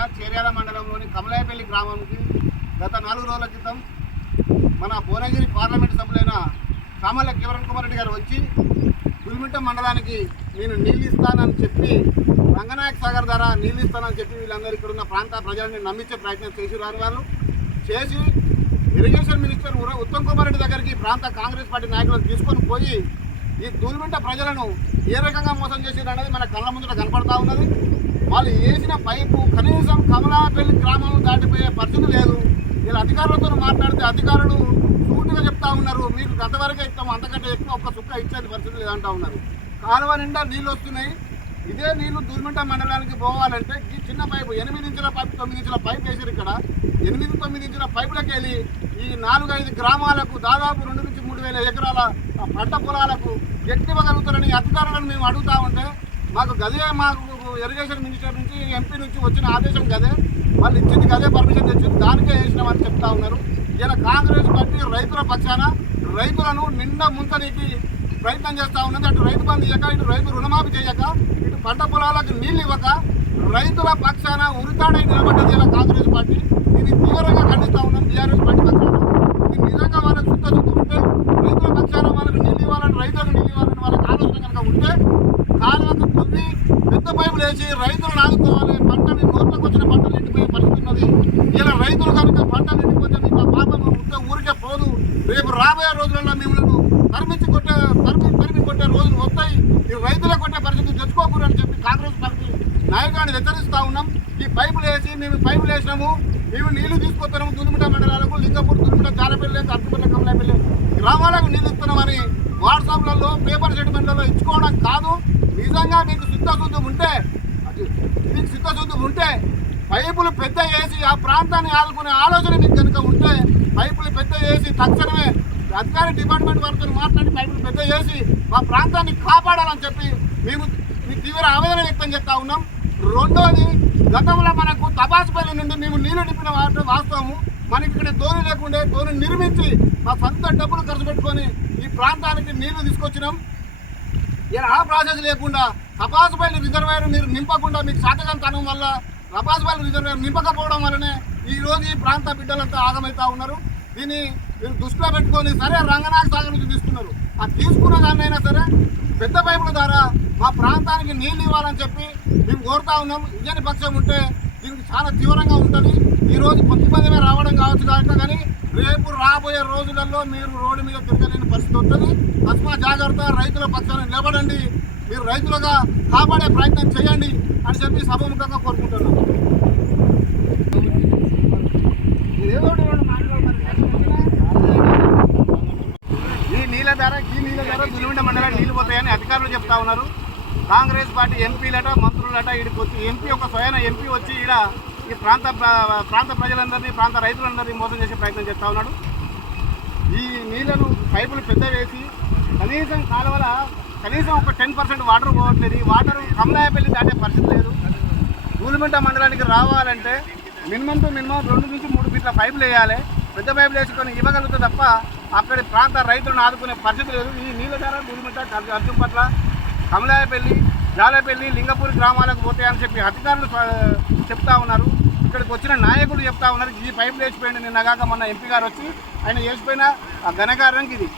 జిల్లా చేర్యాల మండలంలోని కమలాయపల్లి గ్రామానికి గత 4 రోజుల క్రితం మన భువనగిరి పార్లమెంటు సభ్యులైన కామల్ల కిరణ్ కుమార్ రెడ్డి గారు వచ్చి గుల్మిట్ట మండలానికి నేను నీళ్ళు ఇస్తానని చెప్పి రంగనాయక సాగర్ ద్వారా నీళ్ళు ఇస్తానని చెప్పి వీళ్ళందరూ ఇక్కడ ఉన్న ప్రాంత ప్రజల్ని నమ్మించే ప్రయత్నం వాళ్ళు చేసి ఇరిగేషన్ మినిస్టర్ ఉత్తమ్ కుమార్ రెడ్డి దగ్గరికి ప్రాంత కాంగ్రెస్ పార్టీ నాయకులను తీసుకొని పోయి ఈ గుల్మిట్ట ప్రజలను ఏ రకంగా మోసం చేసేది అనేది మన కళ్ళ ముందర కనపడతా ఉన్నది. వాళ్ళు వేసిన పైపు కనీసం కమలాపల్లి గ్రామం దాటిపోయే పరిస్థితి లేదు. వీళ్ళు అధికారులతో మాట్లాడితే అధికారులు సూటిగా చెప్తా ఉన్నారు, మీకు గతవరకే ఇస్తాము, అంతకంటే ఎక్కువ ఒక్క సుక్క ఇచ్చేది పరిస్థితి లేదంటా ఉన్నారు. కాలువ నిండా నీళ్ళు వస్తున్నాయి. ఇదే నీళ్లు గుల్మిట్ట మండలానికి పోవాలంటే ఈ చిన్న పైపు 8 ఇంచుల పైపు 9 ఇంచుల పైపు వేసారు. ఇక్కడ 8-9 ఇంచుల పైపులకు వెళ్ళి ఈ 4-5 గ్రామాలకు దాదాపు 2 నుంచి 3 వేల ఎకరాల పంట పొలాలకు ఎట్టివ్వగలుగుతారని అధికారులను మేము అడుగుతా ఉంటే మాకు ఇరిగేషన్ మినిస్టర్ నుంచి ఎంపీ నుంచి వచ్చిన ఆదేశం గదే, వాళ్ళు ఇచ్చింది గదే, పర్మిషన్ తెచ్చింది, దానికే వేసినామని చెప్తా ఉన్నారు. ఇలా కాంగ్రెస్ పార్టీ రైతుల పక్షాన రైతులను నిండా ముంచనీకి ప్రయత్నం చేస్తూ ఉన్నది. అటు రైతు బంధు ఇవ్వక, ఇటు రైతు రుణమాఫీ చేయక, ఇటు పంట పొలాలకు నీళ్ళు ఇవ్వక రైతుల పక్షాన ఉరితాడై నిలబడ్డది ఇలా కాంగ్రెస్ పార్టీ. ఇది తీవ్రంగా ఖండిస్తూ ఉన్నాం టీఆర్ఎస్ పార్టీ పక్షాన. ఇది నిజంగా వాళ్ళకి శుద్ధ ఉంటే రైతుల పక్షాన వాళ్ళకి నీళ్ళు ఇవ్వాలని, రైతులకు నీళ్ళు ఇవ్వాలని వాళ్ళకి ఆలోచన కనుక ఉంటే కాలువకు కొన్ని పెద్ద పైపులు వేసి రైతులను ఆదుకోవాలి. పంటని నోట్లకు వచ్చిన పంటలు ఎండిపోయే పరిస్థితి ఉన్నది. ఇలా రైతులు కనుక పంటలు ఎండిపోతే మీకు పాపం ఊరికే పోదు. రేపు రాబోయే రోజులలో మిమ్మల్ని తరిమి కొట్టే రోజులు వస్తాయి. ఈ రైతులకు కొట్టే పరిస్థితి తెచ్చుకోకూడదని చెప్పి కాంగ్రెస్ పార్టీ నాయకులను హెచ్చరిస్తూ ఉన్నాం. ఈ పైపులు వేసి మేము పైపులు వేసినాము, మేము నీళ్లు తీసుకొస్తున్నాము గుల్మిట్ట మండలాలకు, లింగపూర్, గుల్మిట్ట, జాలపల్లి, అర్తిపల్లి, కమలాపల్లి గ్రామాలకు నీళ్ళు ఇస్తున్నామని వాట్సాప్లలో పేపర్ స్టేట్మెంట్లలో ఇచ్చుకోవడం కాదు. నిజంగా మీకు చిత్తశుద్ధి ఉంటే పైపులు పెద్ద వేసి ఆ ప్రాంతాన్ని ఆదుకునే ఆలోచన మీకు కనుక ఉంటే పైపులు పెద్ద వేసి తక్షణమే అధికారి డిపార్ట్మెంట్ వారితో మాట్లాడి పైపులు పెద్ద చేసి మా ప్రాంతాన్ని కాపాడాలని చెప్పి మేము తీవ్ర ఆవేదన వ్యక్తం చేస్తూ ఉన్నాం. రెండోది, గతంలో మనకు తపాసుపల్లి నుండి మేము నీళ్లు నింపిన వాస్తవము. మనకి ఇక్కడ ధోని లేకుండే ధోని నిర్మించి మా సొంత డబ్బులు ఖర్చు పెట్టుకొని ఈ ప్రాంతానికి నీళ్లు తీసుకొచ్చినాం. ఇలా ఆ ప్రాసెస్ లేకుండా తపాసుపల్లి రిజర్వాయర్ మీరు నింపకుండా మీకు శాతకంతనం వల్ల తపాసుపల్లి రిజర్వాయర్ నింపకపోవడం వల్లనే ఈరోజు ఈ ప్రాంత బిడ్డలంతా ఆగమవుతా ఉన్నారు. దీన్ని మీరు దృష్టిలో పెట్టుకొని సరే రంగనాయక సాగర్ నుంచి తీసుకున్నారు, ఆ తీసుకున్న దాన్నైనా సరే పెద్ద పైపుల ద్వారా మా ప్రాంతానికి నీళ్ళు ఇవ్వాలని చెప్పి మేము కోరుతా ఉన్నాం. ఇయ్యని పక్షం ఉంటే దీనికి చాలా తీవ్రంగా ఉంటుంది. ఈరోజు కొద్దిమందిమే రావడం కావచ్చు కానీ రేపు రాబోయే రోజులలో మీరు రోడ్డు మీద తిరగలేని పరిస్థితి ఉంటుంది. తస్మా జాగ్రత్త, రైతుల పక్షాన్ని నిలబడండి, మీరు రైతులుగా కాపాడే ప్రయత్నం చేయండి అని చెప్పి సభముఖంగా కోరుకుంటున్నాం. ఈ నీళ్ళ ద్వారా గుల్మిట్ట మండలానికి నీళ్ళు పోతాయని అధికారులు చెప్తా ఉన్నారు. కాంగ్రెస్ పార్టీ ఎంపీలట, మంత్రులట, ఈడికి వచ్చి ఎంపీ ఒక స్వయం ఎంపీ వచ్చి ఈడ ఈ ప్రాంత ప్రజలందరినీ, ప్రాంత రైతులందరినీ మోసం చేసే ప్రయత్నం చేస్తూ ఉన్నాడు. ఈ నీళ్లను పైపులు పెద్ద వేసి కనీసం కాలువల కనీసం ఒక 10% వాటర్ పోవట్లేదు. ఈ వాటర్ కమలాయపల్లి దాటే పరిస్థితి లేదు. గుల్మిట్ట మండలానికి రావాలంటే మినిమం 2 నుంచి 3 ఫీట్ల పైపులు వేయాలి. పెద్ద పైపులు వేసుకొని ఇవ్వగలుగుతా తప్ప అక్కడి ప్రాంత రైతులను ఆదుకునే పరిస్థితి లేదు. ఈ నీళ్ళ ద్వారా గుల్మిట్ట, అర్జున్పట్ల, కమలాయపల్లి, జాలపల్లి, లింగపూర్ గ్రామాలకు పోతాయని చెప్పి అధికారులు చెప్తా ఉన్నారు. ఇక్కడికి వచ్చిన నాయకులు చెప్తా ఉన్నారు ఈ పైపులు వేసిపోయింది. నిన్నగాక మొన్న ఎంపీ గారు వచ్చి ఆయన వేసిపోయిన ఘనకార్యానికి ఇది